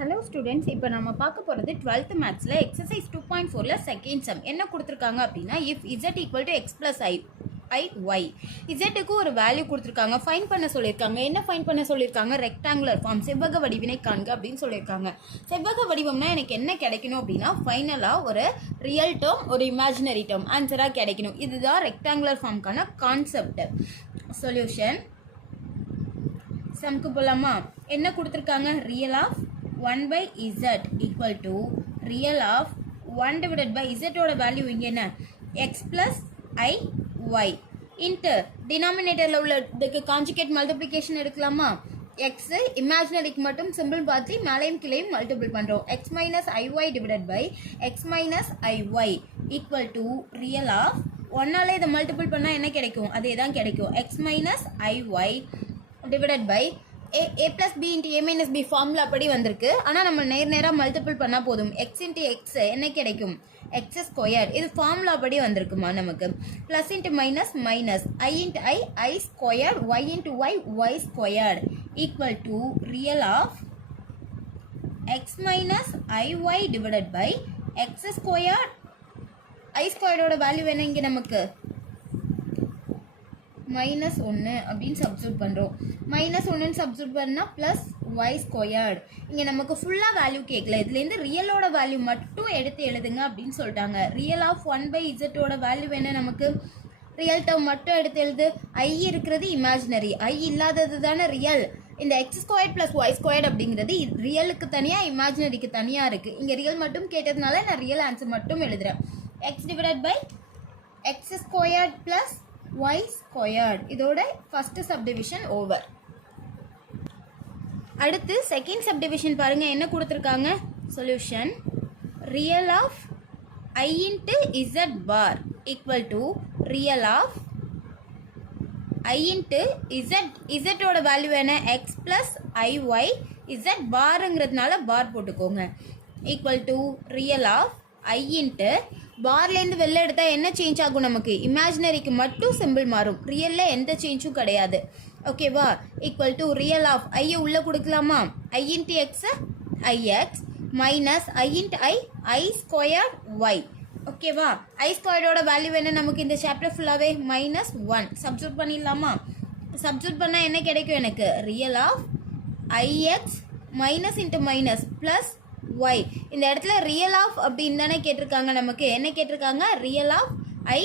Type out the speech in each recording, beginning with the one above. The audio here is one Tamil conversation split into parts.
Hello students, இப்போ நம்ம பார்க்க போகிறது 12th மேத்ஸில் எக்ஸசைஸ் 2.4ல செகண்ட் சம் என்ன கொடுத்துருக்காங்க அப்படின்னா if z equal to x plus i y zக்கு ஒரு வேல்யூ கொடுத்துருக்காங்க ஃபைன் பண்ண சொல்லியிருக்காங்க. என்ன ஃபைன் பண்ண சொல்லியிருக்காங்க? ரெக்டாங்குலர் ஃபார்ம் செவ்வக வடிவினை காண்க அப்படின்னு சொல்லியிருக்காங்க. செவ்வக வடிவம்னா எனக்கு என்ன கிடைக்கணும் அப்படின்னா ஃபைனலாக ஒரு ரியல் டேர்ம் ஒரு இமேஜினரி டேர்ம் ஆன்சராக கிடைக்கணும். இதுதான் ரெக்டாங்குலர் ஃபார்முக்கான கான்செப்ட். சொல்யூஷன் சம்க்கு போலாமா? என்ன கொடுத்துருக்காங்க? Real of 1 by z equal to real of 1 divided by z ஓட வேல்யூ இங்க என்ன? x plus i y into denominatorல உள்ள இதுக்கு கான்ஜுகேட் மல்டிப்ளிகேஷன் எடுக்கலாமா? x இமேஜினரிக்கு மட்டும் சிம்பிள் பார்த்து மேலையும் கீழையும் மல்டிபிள் பண்றோம். x minus iy divided by x minus iy equal to real of 1ஆல இதை மல்டிபிள் பண்ணா என்ன கிடைக்கும்? அதே தான் கிடைக்கும். x minus iy divided by a plus b into a minus b formula அப்படி வந்திருக்கு. ஆனால் நம்ம நேராக மல்டிபிள் பண்ணால் போதும். x into x என்ன கிடைக்கும்? x square. இது ஃபார்முலா அப்படி வந்திருக்குமா நமக்கு? Plus into minus minus i into i square y into y square equal to real of x minus iy divided by x square i ஸ்கொயரோட வேல்யூ என்ன இங்கே நமக்கு? -1 அப்படின்னு சப்ஸ்டிட்யூட் பண்ணுறோம். -1 சப்ஸ்டிட்யூட் பண்ணால் ப்ளஸ் ஒய் ஸ்கொயர்டு. இங்கே நமக்கு ஃபுல்லாக வேல்யூ கேட்கல. இதுலேருந்து ரியலோட வேல்யூ மட்டும் எடுத்து எழுதுங்க அப்படின்னு சொல்லிட்டாங்க. ரியல் ஆஃப் 1 by z-ஓட வேல்யூ என்ன நமக்கு? ரியல் டேர்ம் மட்டும் எடுத்து எழுது. ஐ இருக்கிறது இமேஜினரி, ஐ இல்லாதது தானே ரியல். இந்த x squared plus y squared அப்படிங்கிறது ரியலுக்கு தனியாக இமேஜினரிக்கு தனியாக இருக்குது. இங்கே ரியல் மட்டும் கேட்டதுனால நான் ரியல் ஆன்சர் மட்டும் எழுதுகிறேன். X divided by x squared plus y squared. இதோட ஃபர்ஸ்ட் சப்டிவிஷன் ஓவர். அடுத்து செகண்ட் சப்டிவிஷன் பாருங்க என்ன கொடுத்துருக்காங்க? Solution real of i into z bar equal to real of i into z ஓட வேல்யூ என்ன? x plus iy z barங்கிறதுனால பார் போட்டுக்கோங்க equal to real of i into பார்லேருந்து வெளில எடுத்தால் என்ன சேஞ்ச் ஆகும் நமக்கு? இமேஜினரிக்கு மட்டும் சிம்பிள் மாறும், ரியலில் எந்த சேஞ்சும் கிடையாது. ஓகேவா? ஈக்குவல் டு ரியல் ஆஃப் ஐயை உள்ளே கொடுக்கலாமா? ஐ இன்ட்டு எக்ஸ் ஐஎக்ஸ் மைனஸ் ஐ இன்ட்டு ஐ ஸ்கொயர் ஒய். ஓகேவா? ஐ ஸ்கொயரோட வேல்யூ என்ன நமக்கு இந்த சாப்டர் ஃபுல்லாகவே? -1. சப்ஸ்டிட்யூட் பண்ணிடலாமா? சப்ஸ்டிட்யூட் பண்ணால் என்ன கிடைக்கும் எனக்கு? Real of i x minus into minus plus y. இந்த இடத்துல ரியல் ஆஃப் அப்படின்னு தானே கேட்டிருக்காங்க. நமக்கு என்ன கேட்டிருக்காங்க? ரியல் ஆஃப் i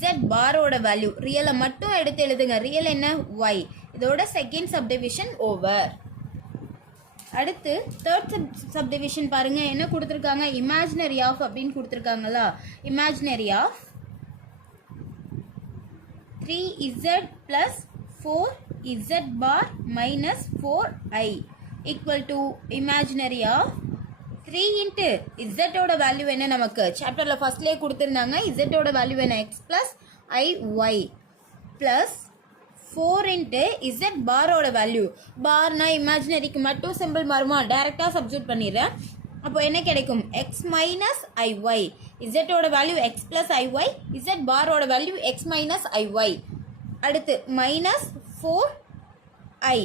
z பாரோட வேல்யூ. ரியலை மட்டும் எடுத்து எழுதுங்க. ரியல் என்ன? y. இதோட செகண்ட் சப்டிவிஷன் ஓவர். அடுத்து தேர்ட் சப்டிவிஷன் பாருங்க என்ன கொடுத்துருக்காங்க? இமேஜினரி ஆஃப் அப்படின்னு கொடுத்துருக்காங்களா? Imaginary of 3z plus 4z bar minus 4i equal to imaginary of 3 into z ஓட வேல்யூ என்ன நமக்கு? சாப்டரில் ஃபர்ஸ்ட்லேயே கொடுத்துருந்தாங்க. z ஓட வேல்யூ என்ன? x plus iy plus 4 into z பாரோட வேல்யூ. பார்னா இமேஜினரிக்கு மட்டும் சிம்பிள் மாறுமா? டைரெக்டாக சப்ஸ்டிட்யூட் பண்ணிடுறேன். அப்போ என்ன கிடைக்கும்? x minus iy. z ஓட value x plus iy, z பாரோட வேல்யூ x minus iy. அடுத்து minus 4i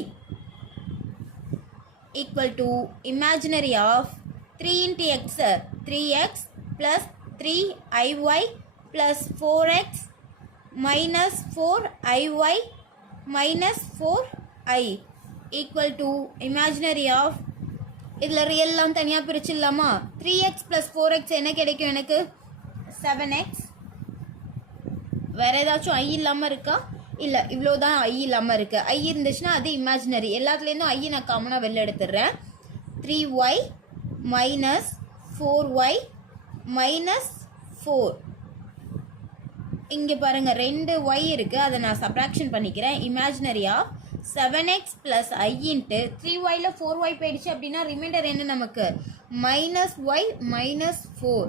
equal to imaginary of 3 into x 3x plus 3iy plus 4x minus 4iy minus 4i equal to imaginary of இதில் ரியல்லாம் தனியாக பிரிச்சிடலாமா? 3x plus 4x என்ன கிடைக்கும் எனக்கு? 7x. வேறு ஏதாச்சும் ஐ இல்லாமல் இருக்கா? இல்லை, இவ்வளோ தான் ஐ இல்லாமல் இருக்குது. ஐ இருந்துச்சுன்னா அது இமேஜினரி. எல்லாத்துலேருந்தும் ஐ நான் காமனாக வெளில எடுத்துடுறேன். 3y minus 4y minus 4. இங்கே பாருங்கள் 2 y இருக்குது, அதை நான் சப்ராக்ஷன் பண்ணிக்கிறேன். Imaginary of 7x plus i into 3yல 4y போயிடுச்சு அப்படின்னா ரிமைண்டர் என்ன நமக்கு? -y minus 4.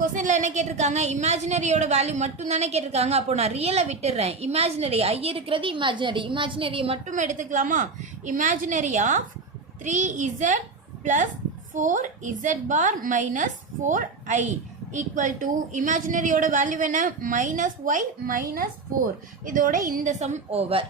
கொஸ்டினில் என்ன கேட்டிருக்காங்க? இமேஜினரியோட வேல்யூ மட்டும் தானே கேட்டிருக்காங்க. அப்போ நான் ரியலை விட்டுடுறேன். இமேஜினரி ஐ இருக்கிறது இமேஜினரியை மட்டும் எடுத்துக்கலாமா? Imaginary of 3z plus 4z bar minus 4i equal to இமேஜினரியோட வேல்யூ என்ன? -y minus 4. இதோட இந்த சம் ஓவர்.